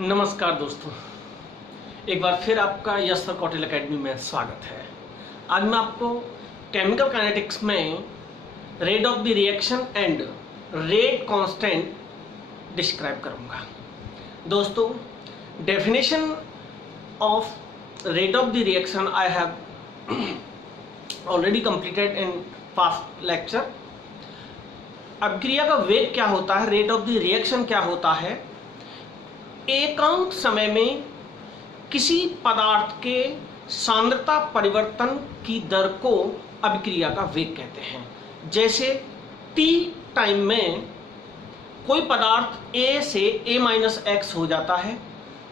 नमस्कार दोस्तों, एक बार फिर आपका यश सर कौटिल एकेडमी में स्वागत है। आज मैं आपको केमिकल काइनेटिक्स में rate of the reaction and rate constant describe करूंगा। दोस्तों, definition of rate of the reaction I have already completed in past lecture. अभिक्रिया का वेग क्या होता है, रेट ऑफ द रिएक्शन क्या होता है। एकांक समय में किसी पदार्थ के सांद्रता परिवर्तन की दर को अभिक्रिया का वेग कहते हैं। जैसे t टाइम में कोई पदार्थ A से A-x हो जाता है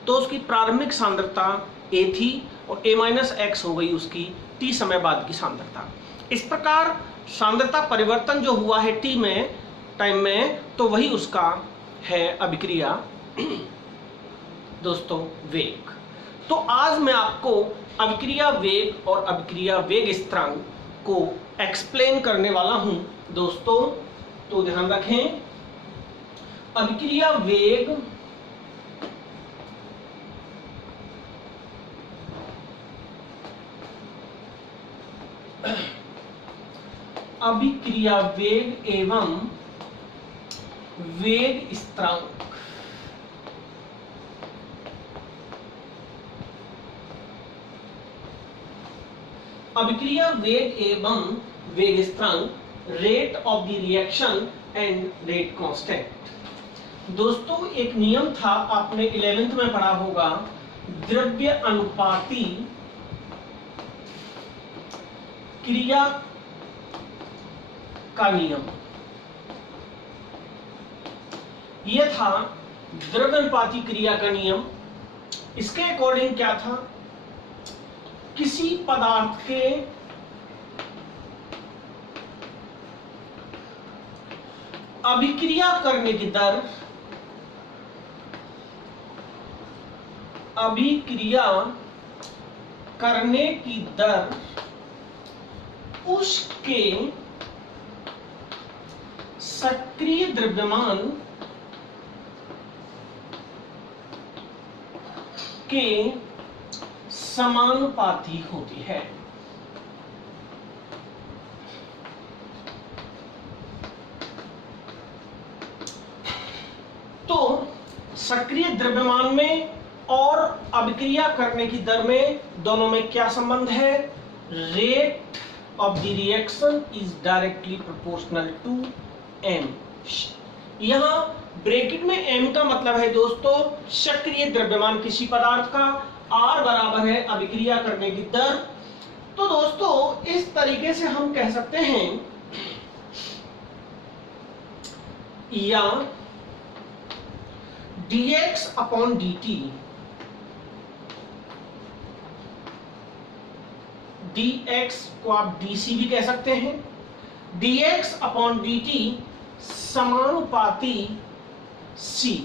तो उसकी प्रारंभिक सांद्रता A थी और A-x हो गई उसकी t समय बाद की सांद्रता। इस प्रकार सांद्रता परिवर्तन जो हुआ है t में टाइम में, तो वही उसका है अभिक्रिया दोस्तों वेग। तो आज मैं आपको अभिक्रिया वेग और अभिक्रिया वेग स्थिरांक को एक्सप्लेन करने वाला हूं दोस्तों। तो ध्यान रखें, अभिक्रिया वेग अभिक्रिया वेग एवं वेग स्थिरांक अभिक्रिया वेग एवं वेग स्थिरांक, rate of the reaction and rate constant. दोस्तों, एक नियम था, आपने 11th में पढ़ा होगा, द्रव्य अनुपाती क्रिया का नियम। यह था द्रव्य अनुपाती क्रिया का नियम। इसके अकॉर्डिंग क्या था, किसी पदार्थ के अभिक्रिया करने की दर, अभिक्रिया करने की दर उसके सक्रिय द्रव्यमान के समानुपाती होती है। तो सक्रिय द्रव्यमान में और अभिक्रिया करने की दर में, दोनों में क्या संबंध है, rate of the reaction is directly proportional to m। यहां ब्रैकेट में m का मतलब है दोस्तों सक्रिय द्रव्यमान किसी पदार्थ का, R बराबर है अभिक्रिया करने की दर। तो दोस्तों, इस तरीके से हम कह सकते हैं, या dx अपॉन dt, dx को आप dc भी कह सकते हैं, dx अपॉन dt समानुपाती c,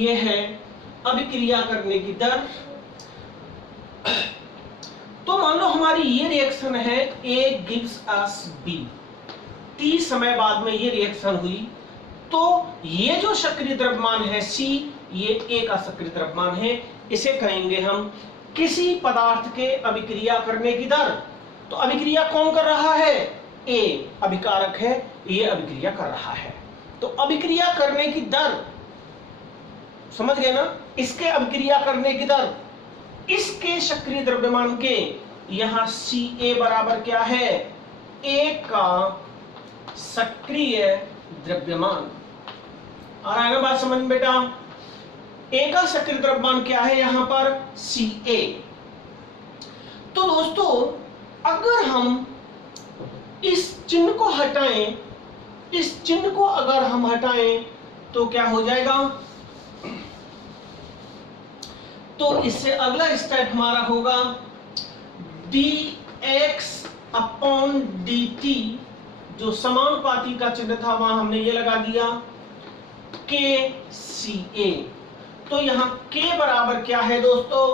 यह है अभिक्रिया करने की दर। तो मान लो हमारी ये रिएक्शन है, A gives us B, T समय बाद में ये रिएक्शन हुई, तो ये जो सक्रिय द्रव्यमान है C, ये A का सक्रिय द्रव्यमान है। इसे कहेंगे हम किसी पदार्थ के अभिक्रिया करने की दर। तो अभिक्रिया कौन कर रहा है, A अभिकारक है, ये अभिक्रिया कर रहा है। तो अभिक्रिया करने की दर समझ गए ना, इसके अभिक्रिया करने की दर इसके सक्रिय द्रव्यमान के, यहां Ca बराबर क्या है, A का सक्रिय द्रव्यमान। आ रहा है ना बात समझ में बेटा, A का सक्रिय द्रव्यमान क्या है यहां पर, Ca। तो दोस्तों, अगर हम इस चिन्ह को हटाएं, इस चिन्ह को अगर हम हटाएं तो क्या हो जाएगा, तो इससे अगला स्टेप हमारा होगा dx अपॉन dt, जो समानुपाती का चिन्ह था वहां हमने ये लगा दिया kCa। तो यहां k बराबर क्या है दोस्तों,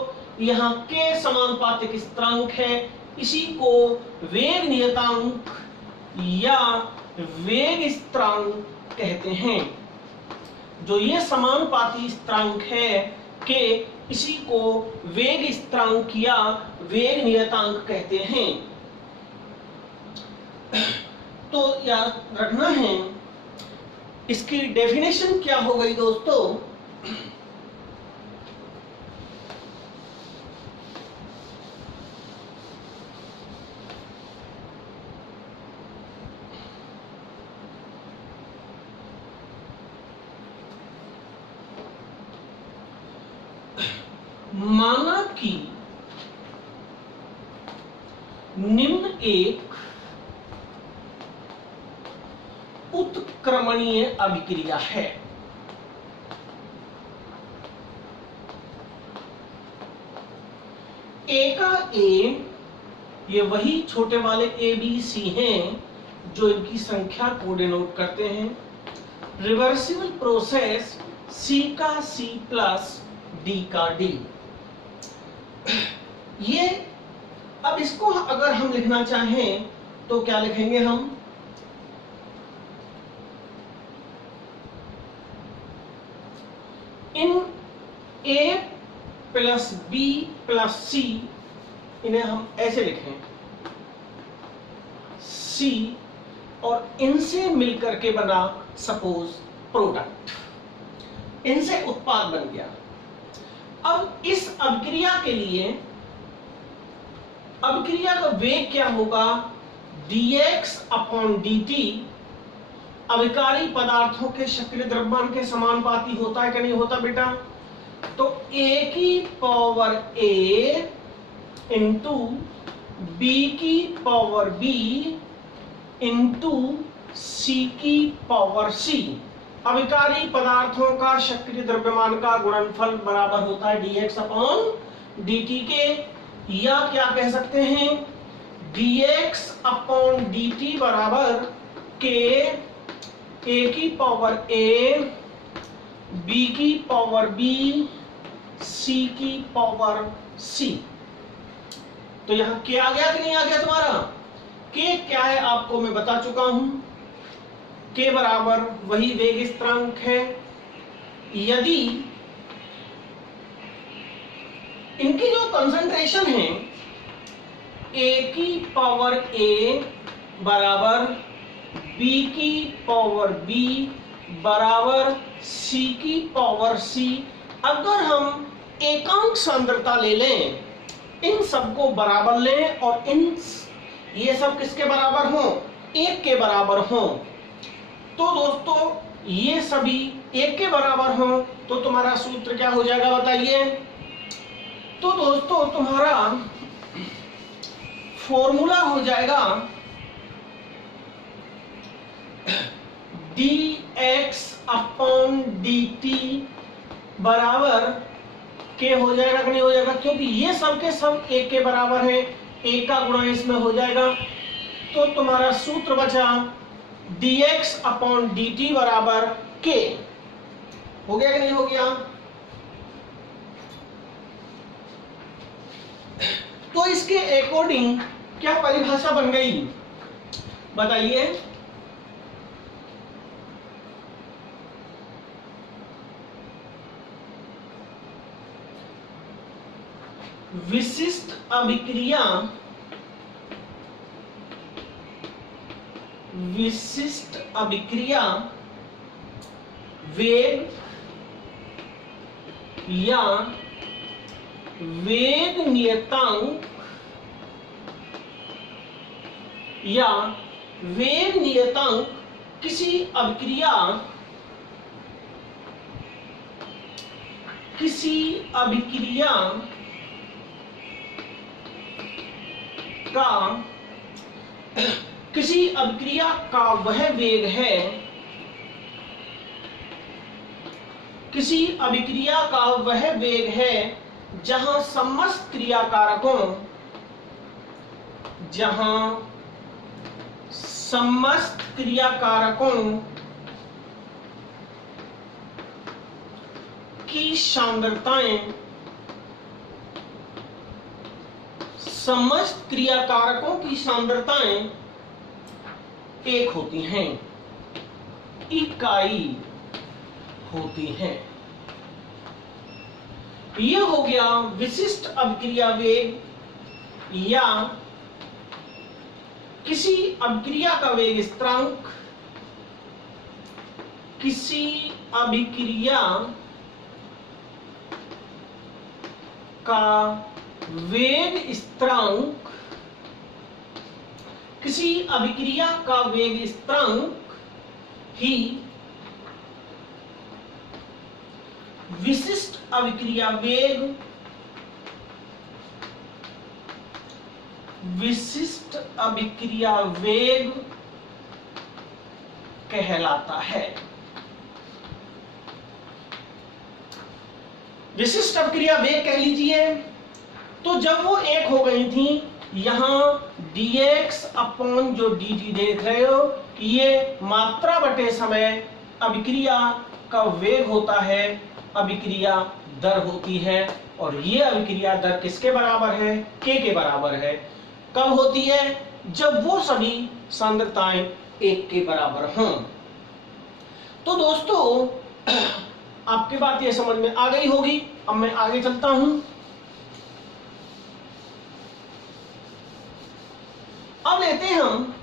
यहां k समानुपातिक स्थिरांक है, इसी को वेग नियतांक या वेग स्थिरांक कहते हैं। जो ये समानुपाती स्थिरांक है के इसी को वेग स्थिरांक या वेग नियतांक कहते हैं। तो याद रखना है, इसकी डेफिनेशन क्या हो गई दोस्तों? माना कि निम्न एक उत्क्रमणीय अभिक्रिया है। ए का ए, ये वही छोटे वाले ए बी सी हैं जो इनकी संख्या को डिनोट करते हैं। रिवर्सिबल प्रोसेस सी का सी प्लस डी का डी। ये अब इसको अगर हम लिखना चाहें तो क्या लिखेंगे हम? इन ए प्लस बी प्लस सी, इन्हें हम ऐसे लिखें सी, और इनसे मिलकर के बना सपोज प्रोडक्ट, इनसे उत्पाद बन गया। अब इस अभिक्रिया के लिए अभिक्रिया का वेग क्या होगा? dx अपॉन dt अभिकारी पदार्थों के सक्रिय द्रव्यमान के समानुपाती होता है कि नहीं होता बेटा? तो a की पावर a इंटू बी की पावर b इंटू सी की पावर c, अभिकारी पदार्थों का सक्रिय द्रव्यमान का गुणनफल बराबर होता है dx अपॉन dt के, या क्या कह सकते हैं? dx अपॉन dt बराबर के a की पावर a, b की पावर b, c की पावर c। तो यहां क्या आ गया कि नहीं आ गया तुम्हारा? के क्या है आपको मैं बता चुका हूं, के बराबर वही वेग स्थिरांक है। यदि इनकी जो कंसंट्रेशन है a की पावर a बराबर b की पावर b बराबर c की पावर c, अगर हम एकांक सांद्रता ले लें, इन सबको बराबर लें और इन ये सब किसके बराबर हो? 1 के बराबर हो, तो दोस्तों ये सभी 1 के बराबर हो तो तुम्हारा सूत्र क्या हो जाएगा बताइए? तो दोस्तों तुम्हारा फॉर्मूला हो जाएगा dx अपॉन dt बराबर के हो जाएगा कि नहीं हो जाएगा? क्योंकि ये सब के सब 1 के बराबर है, 1 का गुणा इसमें हो जाएगा। तो तुम्हारा सूत्र बचा dx अपॉन dt बराबर के। हो गया कि नहीं हो गया? तो इसके अकॉर्डिंग क्या परिभाषा बन गई बताइए? विशिष्ट अभिक्रिया, विशिष्ट अभिक्रिया वेग या वेग नियतांक या वेग नियतांक किसी अभिक्रिया किसी अभिक्रिया का वह वेग है, किसी अभिक्रिया का वह वेग है जहां समस्त क्रियाकारकों की सांद्रताएं, समस्त क्रियाकारकों की सांद्रताएं एक होती हैं। इकाई होती हैं। यह हो गया विशिष्ट अभिक्रिया वेग या किसी अभिक्रिया का वेग स्थिरांक, किसी अभिक्रिया का वेग स्थिरांक, किसी अभिक्रिया का वेग स्थिरांक ही विशिष्ट अभिक्रिया वेग, विशिष्ट अभिक्रिया वेग कहलाता है। विशिष्ट अभिक्रिया वेग कह लीजिए। तो जब वो एक हो गई थी, यहां dx अपॉन जो dt देख रहे हो, ये मात्रा बटे समय अभिक्रिया का वेग होता है, अभिक्रिया दर होती है। और ये अभिक्रिया दर किसके बराबर है? k के बराबर है। कब होती है? जब वो सभी सांद्रताएं एक के बराबर हों। तो दोस्तों आपकी बात ये समझ में आ गई होगी। अब मैं आगे चलता हूं। अब लेते हैं हम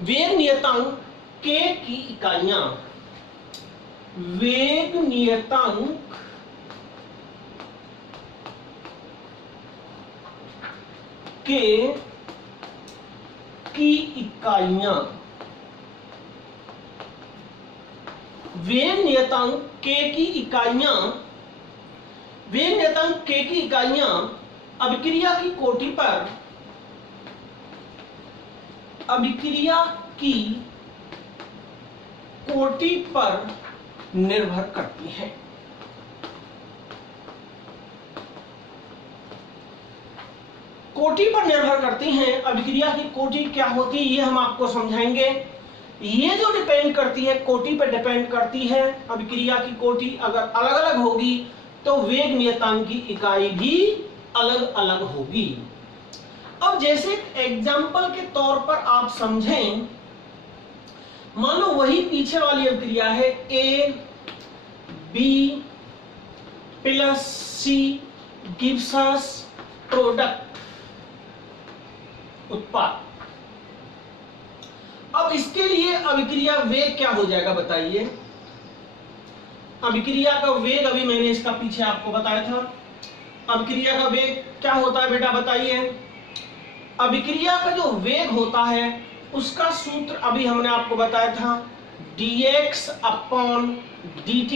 वेग नियतांक k की इकाइयां। वेग नियतांक k की इकाइयां, वेग नियतांक k की इकाइयां, वेग नियतांक k की इकाइयां अभिक्रिया की कोटि पर, अभिक्रिया की कोटि पर निर्भर करती हैं। कोटि पर निर्भर करती हैं। अभिक्रिया की कोटि क्या होती है ये हम आपको समझाएंगे। ये जो डिपेंड करती है, कोटि पर डिपेंड करती है। अभिक्रिया की कोटि अगर अलग अलग होगी तो वेग नियतांक की इकाई भी अलग अलग होगी। अब जैसे एग्जाम्पल के तौर पर आप समझें, मान लो वही पीछे वाली अभिक्रिया है A B plus C gives us product, उत्पाद। अब इसके लिए अभिक्रिया वेग क्या हो जाएगा बताइए? अभिक्रिया का वेग अभी मैंने इसका पीछे आपको बताया था। अभिक्रिया का वेग क्या होता है बेटा बताइए? अभिक्रिया का जो वेग होता है उसका सूत्र अभी हमने आपको बताया था, dx अपॉन dt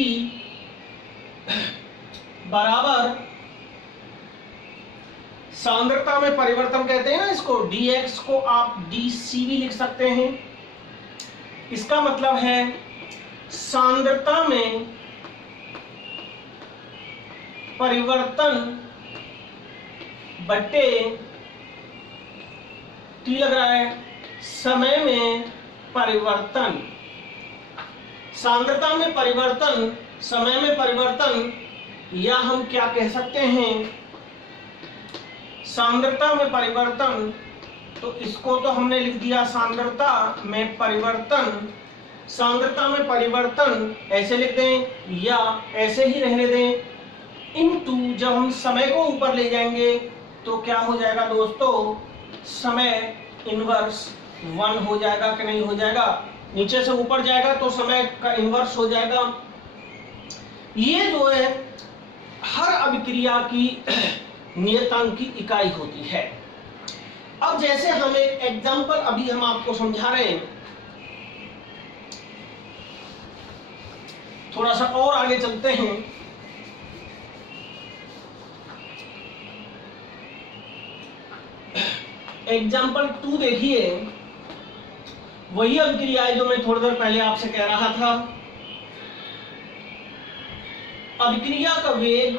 बराबर सांद्रता में परिवर्तन कहते हैं ना इसको। dx को आप dc भी लिख सकते हैं। इसका मतलब है सांद्रता में परिवर्तन बटे t लग रहा है समय में परिवर्तन। सांद्रता में परिवर्तन, समय में परिवर्तन, या हम क्या कह सकते हैं, सांद्रता में परिवर्तन। तो इसको तो हमने लिख दिया सांद्रता में परिवर्तन। सांद्रता में परिवर्तन ऐसे लिख दें या ऐसे ही रहने दें। इनटू जब हम समय को ऊपर ले जाएंगे तो क्या हो जाएगा दोस्तों? समय इनवर्स 1 हो जाएगा कि नहीं हो जाएगा? नीचे से ऊपर जाएगा तो समय का इनवर्स हो जाएगा। ये जो है हर अभिक्रिया की नियतांक की इकाई होती है। अब जैसे हम एक एग्जांपल अभी हम आपको समझा रहे हैं, थोड़ा सा और आगे चलते हैं। एग्जाम्पल 2 देखिए, वही अभिक्रिया है जो मैं थोड़ी देर पहले आपसे कह रहा था। अभिक्रिया का वेग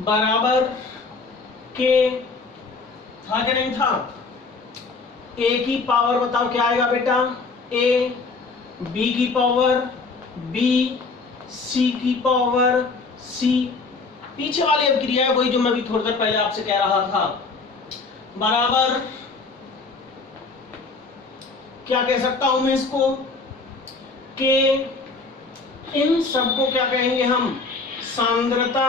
बराबर के था कि नहीं था? a की पावर बताओ क्या आएगा बेटा? a, b की पावर b, c की पावर c, पीछे वाली अभिक्रिया है वही जो मैं भी थोड़ी देर पहले आपसे कह रहा था, बराबर क्या कह सकता हूं मैं इसको कि इन सबको क्या कहेंगे हम, सांद्रता,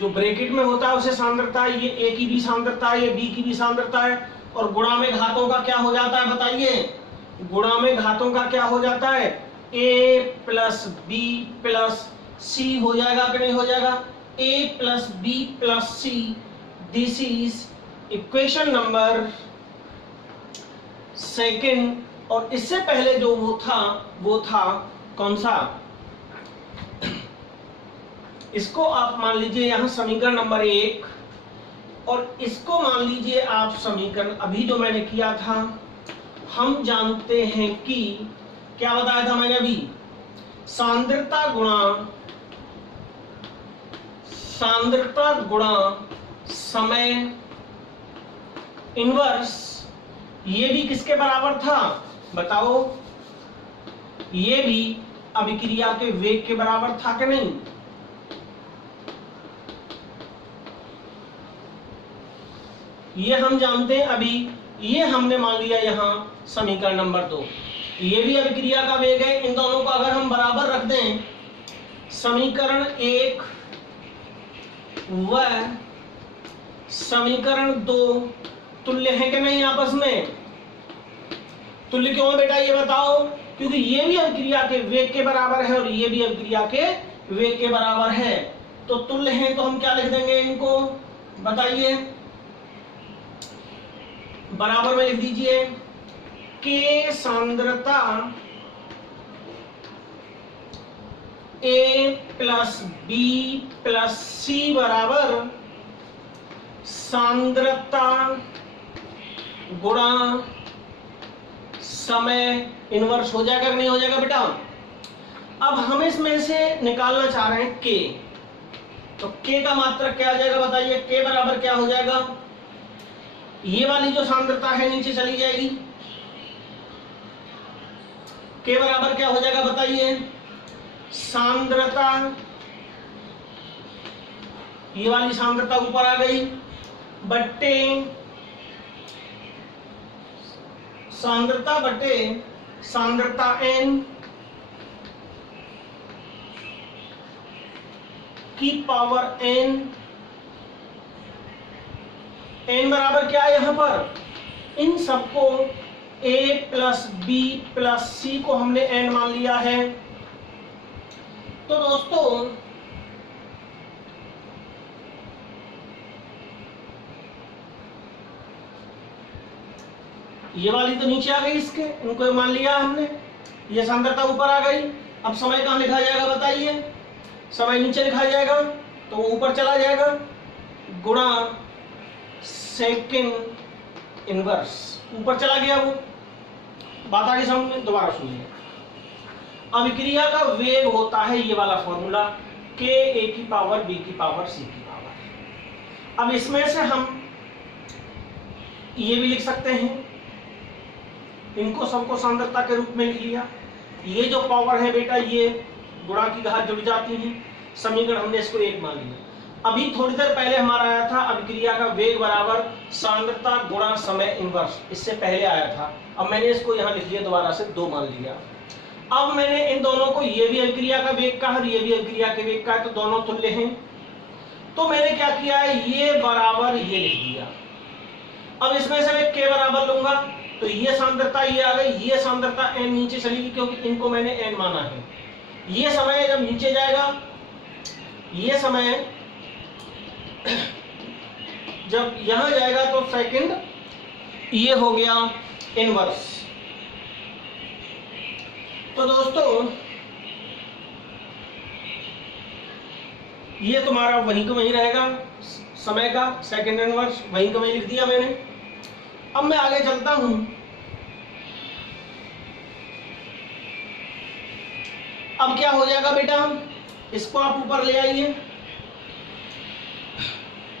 जो ब्रैकेट में होता है उसे सांद्रता है, ये ए की भी सांद्रता है, ये बी की भी सांद्रता है, और गुणा में घातों का क्या हो जाता है बताइए, गुणा में घातों का क्या हो जाता है, a plus b plus c हो जाएगा कि नहीं हो जाएगा, a plus b plus c, this is equation number second. और इससे पहले जो वो था कौन सा, इसको आप मान लीजिए यहां समीकरण नंबर 1, और इसको मान लीजिए आप समीकरण, अभी जो मैंने किया था, हम जानते हैं कि क्या बताया था मैंने अभी, सांद्रता गुणा समय इनवर्स, ये भी किसके बराबर था बताओ, ये भी अभिक्रिया के वेग के बराबर था कि नहीं, ये हम जानते हैं अभी, ये हमने मान लिया यहां समीकरण नंबर 2, ये भी अभिक्रिया का वेग है। इन दोनों को अगर हम बराबर रख दें, समीकरण 1 व समीकरण 2 तुल्य है कि नहीं आपस में, तुल्य क्यों है बेटा ये बताओ, क्योंकि ये भी अभिक्रिया के वेग के बराबर है और ये भी अभिक्रिया के वेग के बराबर है, तो तुल्य है। तो हम क्या लिख देंगे इनको बताइए, बराबर में लिख दीजिए के सांद्रता ए प्लस बी प्लस सी बराबर सांद्रता गुणा समय इनवर्स हो जाएगा कि नहीं हो जाएगा बेटा। अब हम इसमें से निकालना चाह रहे हैं के, तो के का मात्रक क्या आ जाएगा बताइए, के बराबर क्या हो जाएगा, ये वाली जो सांद्रता है नीचे चली जाएगी, के बराबर क्या हो जाएगा बताइए, सांद्रता, ये वाली सांद्रता ऊपर आ गई, बट्टे सांद्रता n की पावर n, n बराबर क्या है यहां पर, इन सबको a प्लस बी प्लस सी को हमने n मान लिया है। तो दोस्तों ये वाली तो नीचे आ गई, इसके इनको मान लिया हमने, ये सांद्रता ऊपर आ गई। अब समय कहां लिखा जाएगा बताइए, समय नीचे लिखा जाएगा तो वो ऊपर चला जाएगा, गुणा सेकेंड इनवर्स, ऊपर चला गया वो, बात आगे समझ में, दोबारा सुनिए। अभिक्रिया का वेग होता है ये वाला फॉर्मूला, के ए की पावर बी की पावर सी की पावर। अब इसमें से हम ये भी लिख सकते हैं, इनको सबको सांद्रता के रूप में लिख लिया, ये जो पावर है बेटा ये गुणा की घात जुड़ जाती है, समीकरण हमने इसको 1 मान लिया। अभी थोड़ी देर पहले हमारा आया था अभिक्रिया का वेग बराबर सांद्रता गुणा समय इनवर्स, इससे पहले आया था। अब मैंने इसको यहाँ लिख लिया, दोबारा से 2 मान लिया। अब मैंने इन दोनों को, ये भी अभिक्रिया का वेग का है और ये भी अभिक्रिया के वेग का है, तो दोनों तुल्य हैं। तो मैंने क्या किया है, ये बराबर ये लिख दिया। अब इसमें से मैं के बराबर लूंगा, तो ये सांद्रता ये आ गई, ये सांद्रता n नीचे चलेगी क्योंकि इनको मैंने n माना है। ये समय जब नीचे जाएगा, ये समय जब यहां जाएगा तो सेकंड ये हो गया इनवर्स। तो दोस्तों ये तुम्हारा वहीं का वहीं रहेगा, समय का सेकंड इनवर्स वहीं का वहीं लिख दिया मैंने। अब मैं आगे चलता हूं, अब क्या हो जाएगा बेटा, इसको आप ऊपर ले आइए,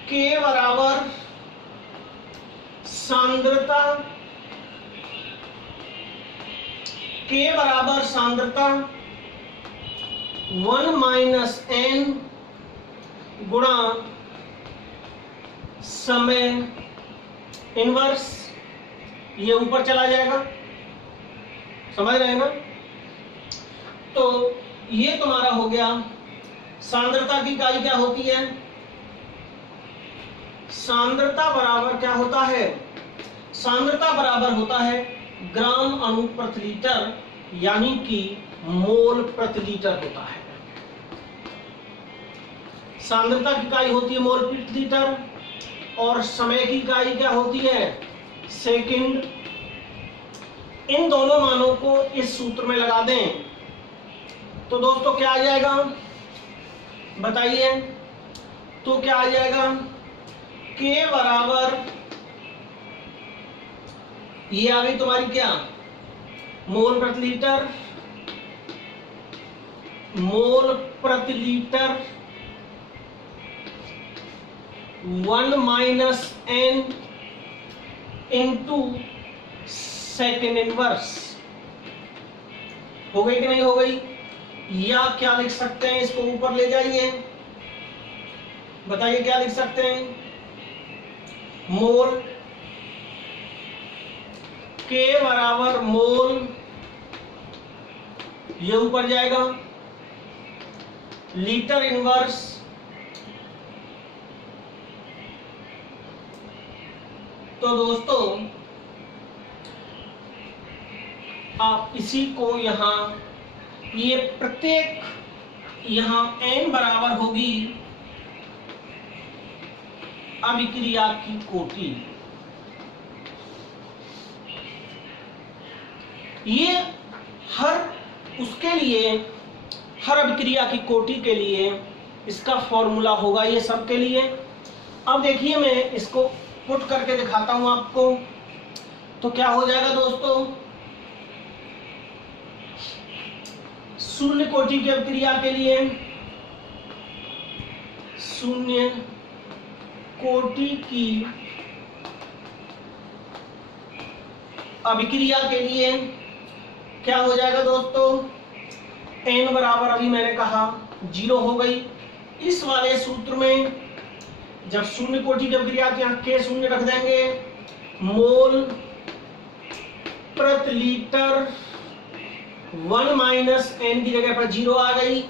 के बराबर सांद्रता, के बराबर सांद्रता 1 - n गुणा समय इनवर्स, ये ऊपर चला जाएगा, समझ रहे हैं ना। तो ये तुम्हारा हो गया। सांद्रता की इकाई क्या होती है? सांद्रता बराबर क्या होता है? सांद्रता बराबर होता है ग्राम अणु प्रति लीटर, यानी कि मोल प्रति लीटर होता है। सांद्रता की इकाई होती है मोल प्रति लीटर, और समय की इकाई क्या होती है? सेकंड। इन दोनों मानों को इस सूत्र में लगा दें तो दोस्तों क्या आ जाएगा बताइए? तो क्या आ जाएगा? K बराबर, ये आ गई तुम्हारी क्या? मोल प्रति लीटर, मोल प्रति litre 1 minus n into second inverse. हो गई कि नहीं हो गई? या क्या लिख सकते हैं? इसको ऊपर ले जाइए, बताइए क्या लिख सकते हैं? मोल, K बराबर मोल, ये ऊपर जाएगा, लीटर इनवर्स तो दोस्तों आप इसी को यहां, ये प्रत्येक यहां n बराबर होगी अभिक्रिया की कोटि। ये हर उसके लिए, हर अभिक्रिया की कोटि के लिए इसका फॉर्मूला होगा, ये सब के लिए। अब देखिए मैं इसको पुट करके दिखाता हूं आपको, तो क्या हो जाएगा दोस्तों? शून्य कोटि की अभिक्रिया के लिए, शून्य कोटि की अभिक्रिया के लिए क्या हो जाएगा दोस्तों? n बराबर, अभी मैंने कहा 0 हो गई। इस वाले सूत्र में जब शून्य कोटि की अभिक्रिया के यहाँ K शून्य रख देंगे, मोल प्रति लीटर 1 माइनस n की जगह पर 0 आ गई,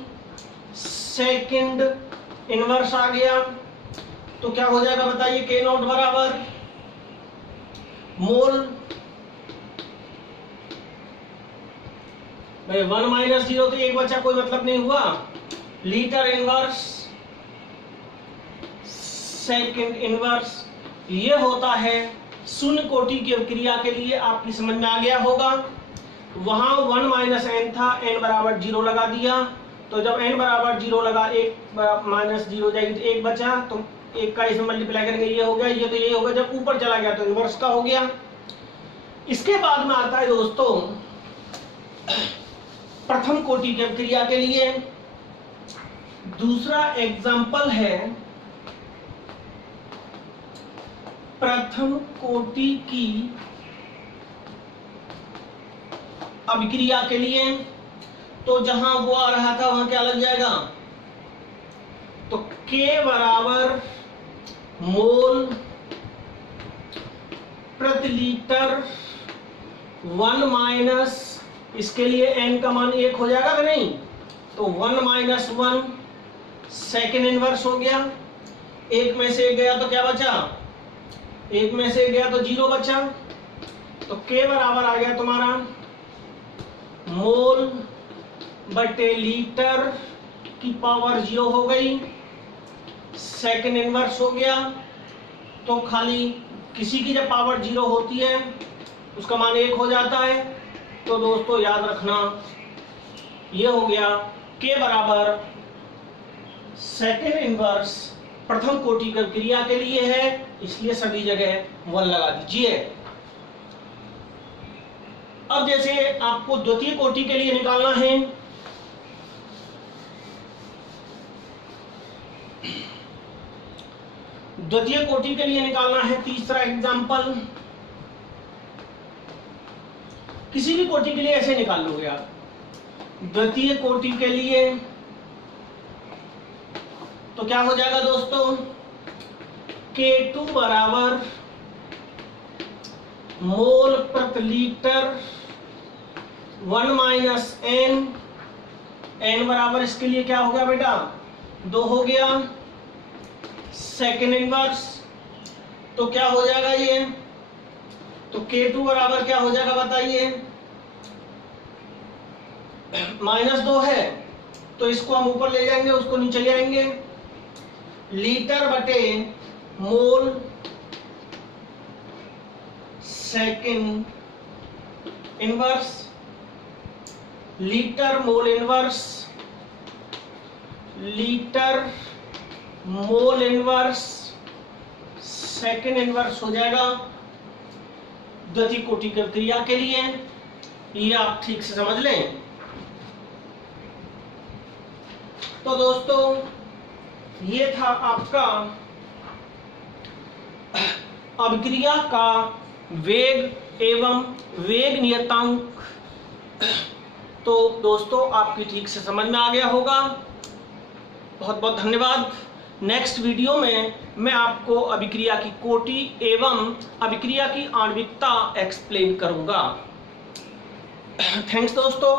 सेकंड इनवर्स आ गया, तो क्या हो जाएगा बताइए? K नॉट बराबर मोल, भाई 1 माइनस 0 तो एक बचा, कोई मतलब नहीं हुआ, लीटर इनवर्स सेकंड इनवर्स। ये होता है शून्य कोटि की अभिक्रिया के लिए। आपकी समझ में आ गया होगा। वहां 1 माइनस n था, n बराबर 0 लगा दिया, तो जब n बराबर 0 लगा, 1 माइनस 0 जाएगी तो 1 बचा, तो 1 का इसमें मल्टीप्लाई करेंगे, ये हो गया, ये तो ये हो गया। जब ऊपर चला गया तो इनवर्स का हो गया। इसके बाद में आता है दोस्तों प्रथम कोटि की अभिक्रिया के लिए। दूसरा एग्जाम्पल है प्रथम कोटि की अभिक्रिया के लिए। तो जहां वो आ रहा था वहां क्या लग जाएगा? तो K बराबर मोल प्रति लीटर 1 माइनस, इसके लिए n का मान 1 हो जाएगा कि नहीं? तो 1 माइनस 1 सेकेंड इनवर्स हो गया। 1 में से 1 गया तो क्या बचा? 1 में से 1 गया तो 0 बचा। तो K बराबर आ गया तुम्हारा मोल बटे लीटर की पावर 0 हो गई, सेकेंड इनवर्स हो गया। तो खाली किसी की जब पावर 0 होती है उसका मान 1 हो जाता है। तो दोस्तों याद रखना, ये हो गया K बराबर सेकेंड इनवर्स प्रथम कोटि की क्रिया के लिए है, इसलिए सभी जगह 1 लगा दीजिए। अब जैसे आपको द्वितीय कोटि के लिए निकालना है, द्वितीय कोटि के लिए निकालना है तीसरा एग्जांपल। किसी भी कोटि के लिए ऐसे निकाल लोगे आप। द्वितीय कोटि के लिए तो तो क्या हो जाएगा दोस्तों, K2 बराबर मोल प्रति लीटर 1 माइनस n, n बराबर इसके लिए क्या हो गया बेटा 2 हो गया, सेकेंड इनवर्स। तो क्या हो जाएगा ये, तो K2 बराबर क्या हो जाएगा बताइए, -2 है तो इसको हम ऊपर ले जाएंगे, उसको नीचे ले आएंगे, लीटर बटे mole second inverse, litre mole inverse, litre mole inverse second inverse हो जाएगा गति कोटि की क्रिया के लिए। ये आप ठीक से समझ लें। तो दोस्तों ये था आपका अभिक्रिया का वेग एवं वेग नियतांक। तो दोस्तों आपकी ठीक से समझ में आ गया होगा। बहुत बहुत धन्यवाद। नेक्स्ट वीडियो में मैं आपको अभिक्रिया की कोटि एवं अभिक्रिया की आणविकता एक्सप्लेन करूंगा। थैंक्स दोस्तों।